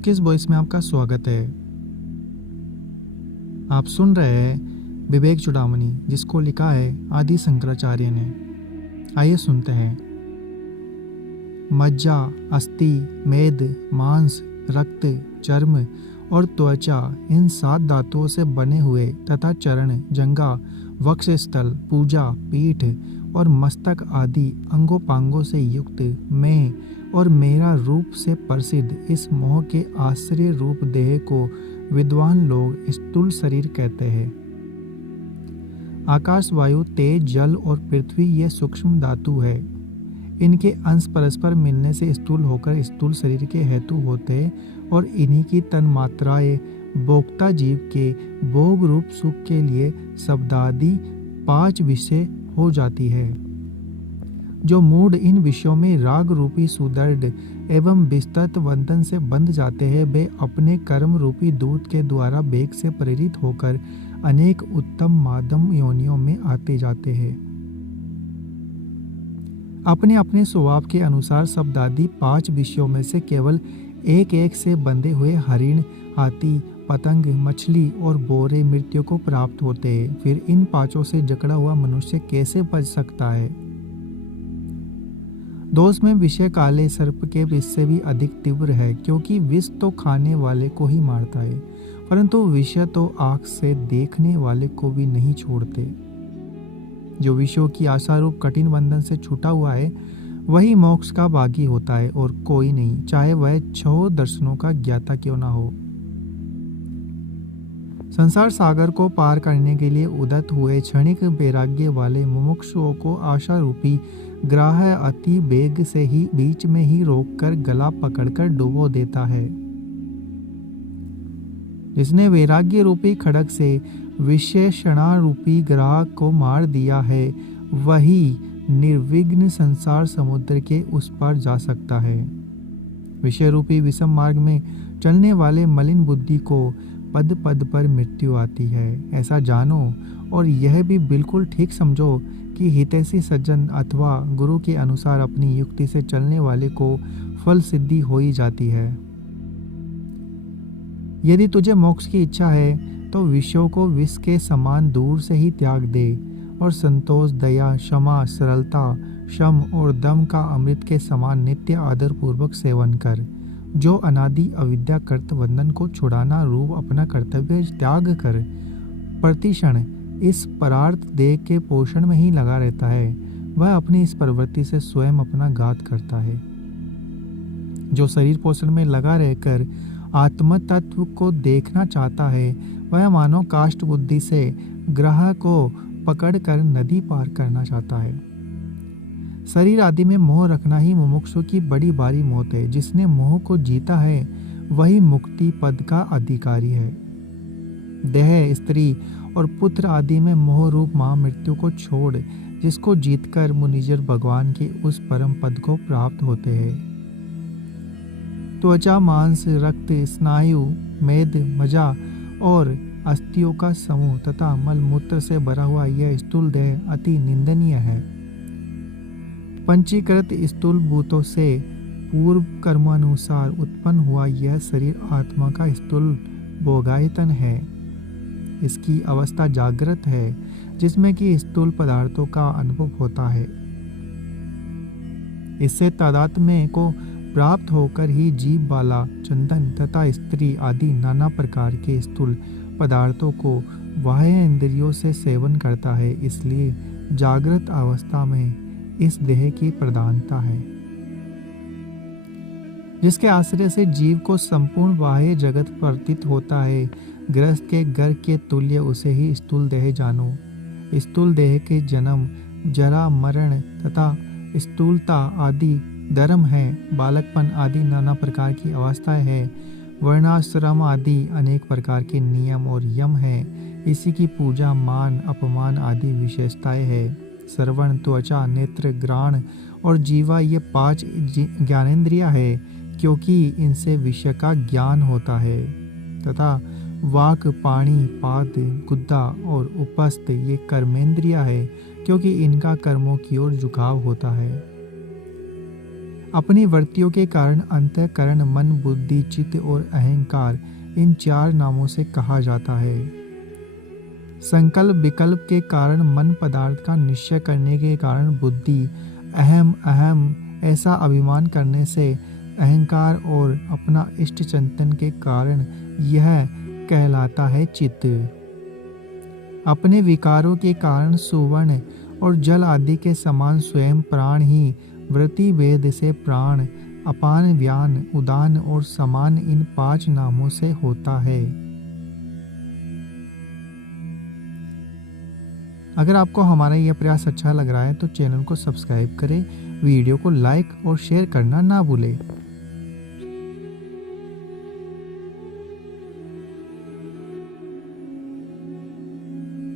सुकिस voice में आपका स्वागत है। आप सुन रहे हैं विवेक चुड़ामनी, जिसको लिखा है आदि शंकराचार्य ने। आइए सुनते हैं। मज्जा, अस्थि, मेद, मांस, रक्त, चर्म और त्वचा इन 7 धातुओं से बने हुए तथा चरण, जंघा, वक्षस्थल, पूजा, पीठ और मस्तक आदि अंगोपांगों से युक्त मैं और मेरा रूप से प्रसिद्ध इस मोह के आश्रय रूप देह को विद्वान लोग स्थूल शरीर कहते हैं। आकाश, वायु, तेज, जल और पृथ्वी ये सूक्ष्म धातु है। इनके अंश परस्पर मिलने से स्थूल होकर स्थूल शरीर के हेतु होते हैं और इन्हीं की तन्मात्राएं भोक्ता जीव के भोग रूप सुख के लिए शब्दादि 5 विषय हो जाती है। जो मूढ़ इन विषयों में राग रूपी सुदृढ़ एवं विस्तृत बंधन से बंध जाते हैं, वे अपने कर्म रूपी दूत के द्वारा वेग से प्रेरित होकर अनेक उत्तम माध्यम योनियों में आते जाते हैं। अपने अपने स्वभाव के अनुसार शब्दादि 5 विषयों में से केवल एक एक से बंधे हुए हरिण, हाथी, पतंग, मछली और बोरे मृत्यु को प्राप्त होते हैं। फिर इन 5 से जकड़ा हुआ मनुष्य कैसे बच सकता है? दोष में विषय काले सर्प के विष से भी अधिक तीव्र है, क्योंकि विष तो खाने वाले को ही मारता है, परंतु विषय तो आँख से देखने वाले को भी नहीं छोड़ते। जो विषयों की आशा रूप कठिन बंधन से छूटा हुआ है, वही मोक्ष का भागी होता है और कोई नहीं, चाहे वह 6 दर्शनों का ज्ञाता क्यों ना हो। संसार सागर को पार करने के लिए उदत हुए क्षणिक वैराग्य वाले मुमुक्षुओं को आशा रूपी ग्राह अति वेग से ही बीच में ही रोककर गला पकड़कर डुबो देता है। जिसने वैराग्य रूपी खड्ग से विशेषणा रूपी ग्राह को मार दिया है, वही निर्विघ्न संसार समुद्र के उस पार जा सकता है। विषय रूपी विषम मार्ग में चलने वाले मलिन बुद्धि को पद पद पर मृत्यु आती है, ऐसा जानो, और यह भी बिल्कुल ठीक समझो कि हितैषी सज्जन अथवा गुरु के अनुसार अपनी युक्ति से चलने वाले को फल सिद्धि हो ही जाती है। यदि तुझे मोक्ष की इच्छा है तो विषयों को विष के समान दूर से ही त्याग दे और संतोष, दया, क्षमा, सरलता, शम और दम का अमृत के समान नित्य आदर पूर्वक सेवन कर। जो अनादि अविद्या कर्त बंधन को छुड़ाना रूप अपना कर्तव्य त्याग कर प्रतिक्षण इस परार्थ देह के पोषण में ही लगा रहता है, वह अपनी इस प्रवृत्ति से स्वयं अपना घात करता है। जो शरीर पोषण में लगा रहकर आत्म तत्व को देखना चाहता है, वह मानव काष्ठ बुद्धि से ग्रह को पकड़कर नदी पार करना चाहता है। शरीर आदि में मोह रखना ही मुमुक्षु की बड़ी भारी मौत है। जिसने मोह को जीता है, वही मुक्ति पद का अधिकारी है। देह, स्त्री और पुत्र आदि में मोह रूप महामृत्यु को छोड़ जिसको जीतकर मुनिजर भगवान के उस परम पद को प्राप्त होते हैं। त्वचा, मांस, रक्त, स्नायु, मेद, मज्जा और अस्थियों का समूह तथा मलमूत्र से भरा हुआ यह स्थूल देह अति निंदनीय है। पंचीकृत स्थूल भूतों से पूर्व कर्मानुसार उत्पन्न हुआ यह शरीर आत्मा का स्थूल भोगायतन है। इसकी अवस्था जागृत है, जिसमें कि स्थूल पदार्थों का अनुभव होता है। इससे तादात्म्य को प्राप्त होकर ही जीव बाला, चंदन तथा स्त्री आदि नाना प्रकार के स्थूल पदार्थों को बाह्य इंद्रियों से सेवन करता है। इसलिए जागृत अवस्था में इस देह की प्रधानता है, जिसके आश्रय से जीव को संपूर्ण बाह्य जगत प्रतीत होता है। गृहस्थ के घर के तुल्य उसे ही स्थूल देह जानो। स्थूल देह के जन्म, जरा, मरण तथा स्थूलता आदि धर्म है। बालकपन आदि नाना प्रकार की अवस्थाएं है। वर्णाश्रम आदि अनेक प्रकार के नियम और यम है। इसी की पूजा, मान, अपमान आदि विशेषताएं है। श्रवण, त्वचा, नेत्र, घ्राण और जीवा ये 5 ज्ञानेंद्रियां है, क्योंकि इनसे विषय का ज्ञान होता है। तथा वाक, पाणी, पाद, गुद्दा और उपस्थ ये कर्मेंद्रियां है, क्योंकि इनका कर्मों की ओर झुकाव होता है। अपनी वृत्तियों के कारण अंतःकरण, मन, बुद्धि, चित्त और अहंकार इन 4 नामों से कहा जाता है। संकल्प विकल्प के कारण मन, पदार्थ का निश्चय करने के कारण बुद्धि, अहम अहम ऐसा अभिमान करने से अहंकार और अपना इष्ट चिंतन के कारण यह कहलाता है चित्त। अपने विकारों के कारण सुवर्ण और जल आदि के समान स्वयं प्राण ही वृत्ति भेद से प्राण, अपान, व्यान, उदान और समान इन 5 नामों से होता है। अगर आपको हमारा यह प्रयास अच्छा लग रहा है तो चैनल को सब्सक्राइब करें, वीडियो को लाइक और शेयर करना ना भूलें।